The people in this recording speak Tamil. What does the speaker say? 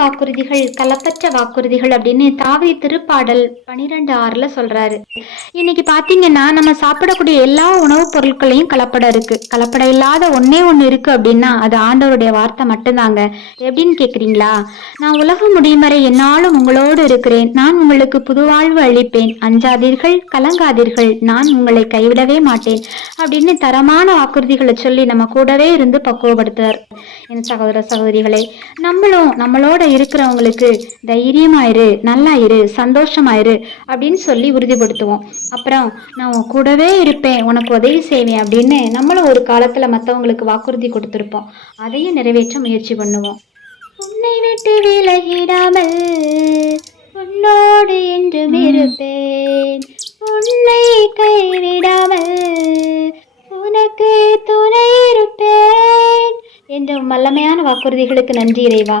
வாக்குறுதிகள் கலப்பற்ற வாக்குறுதிகள் அப்படின்னு தாவீது திருப்பாடல் 12:6 சொல்றாரு. இன்னைக்கு பாத்தீங்கன்னா நம்ம சாப்பிடக்கூடிய எல்லா உணவுப் பொருட்களையும் கலப்படம் இருக்கு. கலப்படம் இல்லாத ஒன்னே ஒண்ணு இருக்கு அப்படின்னா அது ஆண்டவருடைய வார்த்தை மட்டும்தாங்க. எப்படின்னு கேக்குறீங்களா? நான் உலகம் முடியும் வரை என்னாலும் உங்களோடு இருக்கிறேன், நான் உங்களுக்கு புதுவாழ்வு அளிப்பேன், அஞ்சாதீர்கள் கலங்காதீர்கள், நான் உங்களை கைவிடவே மாட்டேன் அப்படின்னு தரமான வாக்குறுதிகளை சொல்லி நம்ம கூடவே இருந்து பக்குவப்படுத்துறார். என் சகோதர சகோதரிகளே, நம்மளோட இருக்கிறவங்களுக்கு தைரியமாயிரு, நல்லாயிரு, சந்தோஷமாயிரு அப்படின்னு சொல்லி உறுதிப்படுத்துவோம். அப்புறம் நான் உன் கூடவே இருப்பேன், உனக்கு உதவி செய்வேன் அப்படின்னு நம்மளும் ஒரு காலத்துல மற்றவங்களுக்கு வாக்குறுதி கொடுத்துருப்போம். அதையும் நிறைவேற்ற முயற்சி பண்ணுவோம். உன்னை விட்டு விலகிடாமல் உன்னோடு என்றும் இருப்பேன், உன்னை கைவிடாமல் உனக்கு துணை இருப்பேன் என்ற வல்லமையான வாக்குறுதிகளுக்கு நன்றி இறைவா.